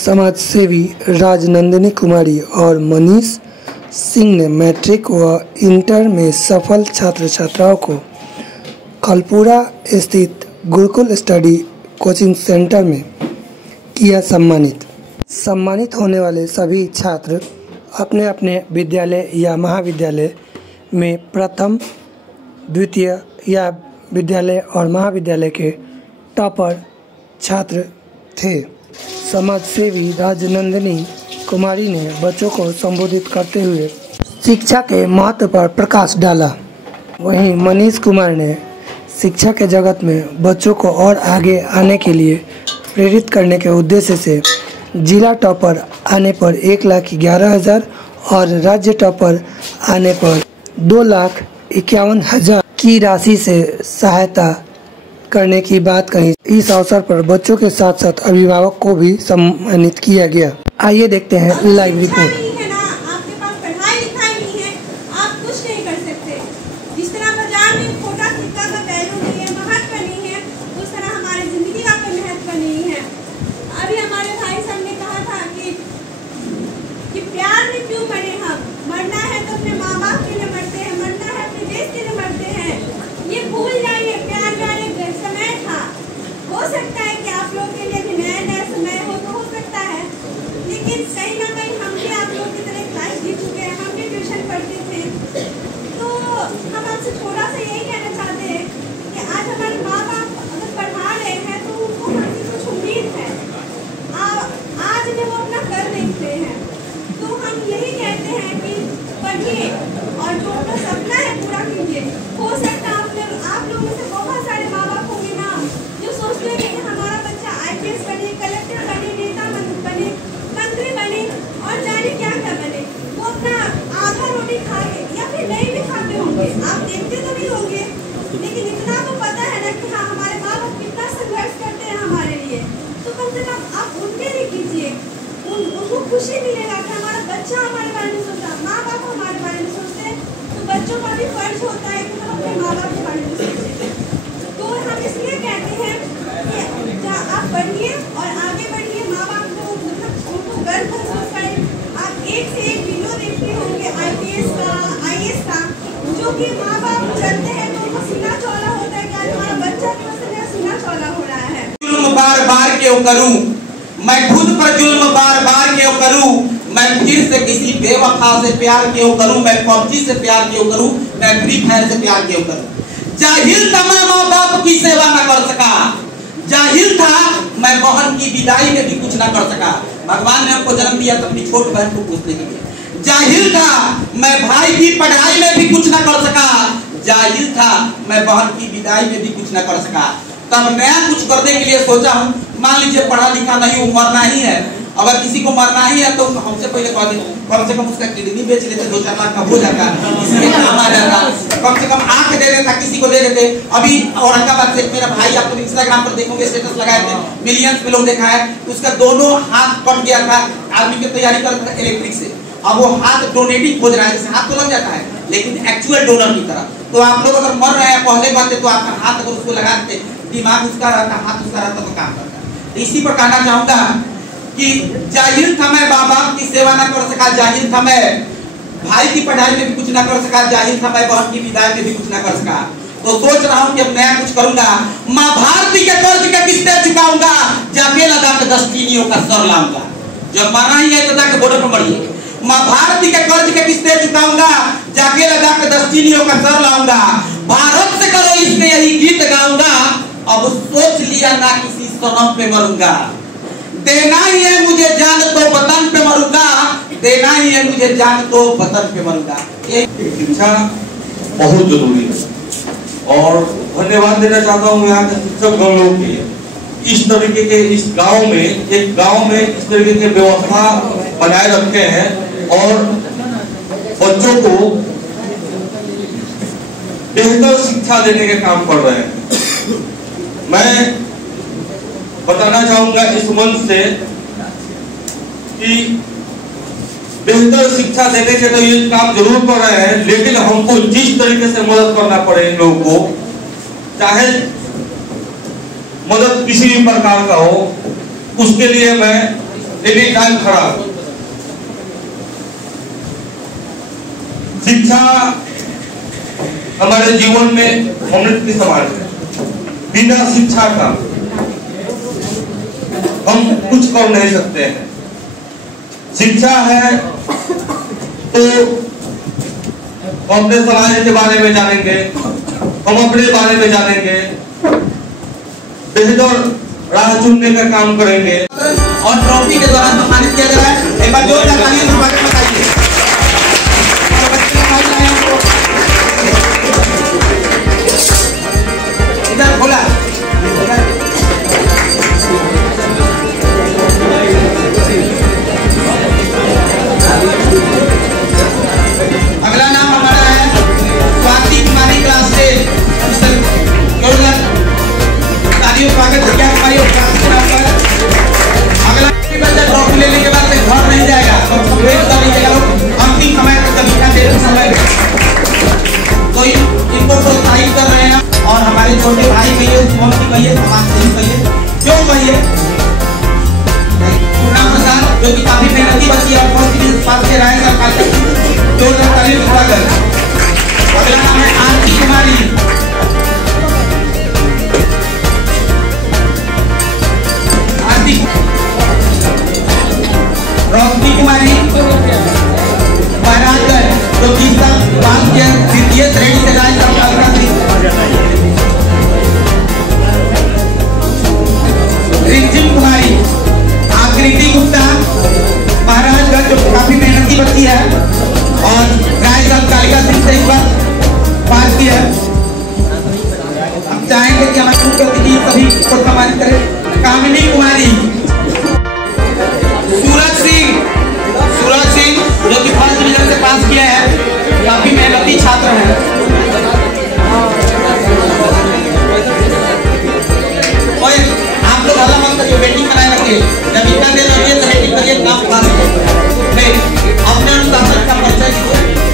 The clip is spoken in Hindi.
समाज सेवी राजनंदिनी कुमारी और मनीष सिंह ने मैट्रिक व इंटर में सफल छात्र छात्राओं को खलपुरा स्थित गुरुकुल स्टडी कोचिंग सेंटर में किया सम्मानित। सम्मानित होने वाले सभी छात्र अपने अपने विद्यालय या महाविद्यालय में प्रथम, द्वितीय या विद्यालय और महाविद्यालय के टॉपर छात्र थे। समाज सेवी राजनंदिनी कुमारी ने बच्चों को संबोधित करते हुए शिक्षा के महत्व पर प्रकाश डाला। वहीं मनीष कुमार ने शिक्षा के जगत में बच्चों को और आगे आने के लिए प्रेरित करने के उद्देश्य से जिला टॉपर आने पर 1,11,000 और राज्य टॉपर आने पर 2,51,000 की राशि से सहायता करने की बात कही। इस अवसर पर बच्चों के साथ साथ अभिभावक को भी सम्मानित किया गया। आइए देखते हैं लाइव रिपोर्ट। और जो अपना सपना है पूरा कीजिए। हो सकता है आप लोगों से बहुत सारे माँ बाप होंगे ना जो सोचते हैं कि हमारा बच्चा IPS बने, कलेक्टर बने, नेता बने, मंत्री बने और जाने क्या क्या बने। वो अपना आधा रोटी खा के या फिर नहीं भी खाते होंगे, आप देखते तो नहीं होंगे, लेकिन इतना तो पता है ना कि हाँ हमारे माँ बाप कितना संघर्ष करते हैं हमारे लिए। तो कम से कम आप उनके लिए कीजिए, उनको खुशी मिलेगा कि हमारा बच्चा हमारे बारे में सोचता, माँ बाप हमारे बारे में सोचते हैं, तो बच्चों का भी फर्ज होता है कि हम अपने माँ बाप के बारे में सोचें। तो हम इसलिए कहते हैं कि आप बढ़िए और आगे बढ़िए, माँ बाप को उनको गर्व महसूस करें। आप एक से एक वीडियो देखते होंगे IPS का, IAS का, जो कि माँ बाप चलते हैं तो उनको सीना चौड़ा होता है कि आज हमारा बच्चा की वजह से मेरा सीना चौड़ा हो रहा है। बार बार क्यों करूं मैं खुद पर जुल्म, बार बार क्यों करूं मैं फिर से किसी बेवफा से प्यार क्यों करूं, मैं PUBG से प्यार क्यों करूं, मैं फ्री फायर से प्यार क्यों करूं। जाहिल था मैं माँ बाप की सेवा न कर सका, जाहिल था मैं बहन की विदाई में भी कुछ न कर सका। भगवान ने हमको जन्म दिया अपनी छोट बहन को पूछने के लिए। जाहिल था मैं भाई की पढ़ाई में भी कुछ न कर सका, जाहिल था मैं बहन की विदाई में भी कुछ न कर सका। तब नया कुछ करने के लिए सोचा हूँ। मान लीजिए पढ़ा लिखा नहीं हूँ, मरना ही है, अगर किसी को मरना ही है तो हमसे पहले कह दे कम से कम उसका किडनी बेच लेते, 2-4 लाख का हो जाता, इसलिए काम आ जाता। कम से कम आंख दे देता, किसी को दे देते। अभी औरंगाबाद से मेरा भाई, आप लोग इंस्टाग्राम पर देखोगे स्टेटस लगाए थे, मिलियंस में लोग देखा है, उसका दोनों हाथ कट गया था, आर्मी की तैयारी कर रहा था इलेक्ट्रिक से। अब वो हाथ डोनेटिंग खोज रहा है, जैसे हाथ तो लग जाता है लेकिन एक्चुअल डोनर की तरह। तो आप लोग अगर मर रहे हैं पहले बात है तो आपका हाथ अगर उसको लगा देते, दिमाग उसका रहता, हाथ उसका रहता तो काम करता। इसी पर कहना चाहूंगा कि जाहिल था मैं माँ बाप की सेवा न कर सका, जाहिल था मैं भाई की पढ़ाई में भी कुछ न कर सका, जाहिल था मैं बहन की विदाई में भी कुछ न कर सका। तो सोच रहा हूँ कि अब नया कुछ करूंगा। माँ भारती के कर्ज के किस्तें चुकाऊंगा, जाके लद्दाख 10 चीनियों का सर लाऊंगा। जब मरना ही है तो जाके बॉर्डर पर मरिए। माँ भारती के कर्ज के किस्तें चुकाऊंगा, जाके लद्दाख 10 चीनियों का सर लाऊंगा। भारत से करो इसमें यही गीत गाऊंगा, अब सोच लिया ना किसी सनम पे मरूंगा। देना ही है मुझे जान तो वतन पे मरूंगा, देना ही है मुझे जान तो वतन पे मरूंगा। शिक्षा बहुत जरूरी है और धन्यवाद देना चाहता हूँ यहाँ के शिक्षक गण लोग के। इस तरीके के इस गांव में, एक गांव में इस तरीके के व्यवस्था बनाए रखे हैं और बच्चों को बेहतर शिक्षा देने के काम कर रहे हैं। मैं बताना चाहूंगा इस मंच से कि बेहतर शिक्षा देने के तो ये काम जरूर कर रहे हैं, लेकिन हमको जिस तरीके से मदद करना पड़े इन लोगों को, चाहे मदद किसी भी प्रकार का हो, उसके लिए मैं एनी टाइम खड़ा हूं। शिक्षा हमारे जीवन में अमृत की समान है। बिना शिक्षा का हम कुछ कर नहीं सकते हैं। शिक्षा है तो हम अपने समाज के बारे में जानेंगे, हम अपने बारे में जानेंगे, बेहतर राह चुनने का काम करेंगे। और ट्रॉफी के द्वारा सम्मानित किया जा रहा है। एक बार जोरदार तालियों से स्वागत बताइए। इधर बोला अगला नाम हमारा है स्वाति कुमारी, क्लास 10। तालियों स्वागत किया हमारी अगला बच्चा ट्रॉफी लेने के बाद से घर नहीं जाएगा, अंतिम समय तक समय तो इनको प्रोत्साहित कर रहे हैं। और हमारे छोटे भाई कहिए, मोदी कहिए, समाज सेवी कहिए, जो कहिए, पूर्णा प्रसाद जो कि काफी मेहनती बच्ची और बहुत ही पास से रहे सरकार से जोरदार तालियों से स्वागत। अगला नाम है आरती कुमारी। रोशनी कुमारी महाराजगढ़ जो कि पास के द्वितीय श्रेणी से राज रिंचिम कुमारी, आकृति गुप्ता महाराजगढ़ जो काफी मेहनती बच्ची है और राय कालिका सिंह से इस बार पास की है। हम चाहेंगे कि हमारे मुख्य अतिथि सभी को सम्मानित करें। कामिनी कुमारी, सूरज सिंह जो कि फर्स्ट डिवीजन से पास किया है, काफी मेहनती छात्र है। आप लोग हल्ला मत करिए, वेटिंग बनाए रखिए। जब इतना देर लगे तो वेटिंग करिए, काम पास नहीं। अपने अनुशासन का परिचय दीजिए।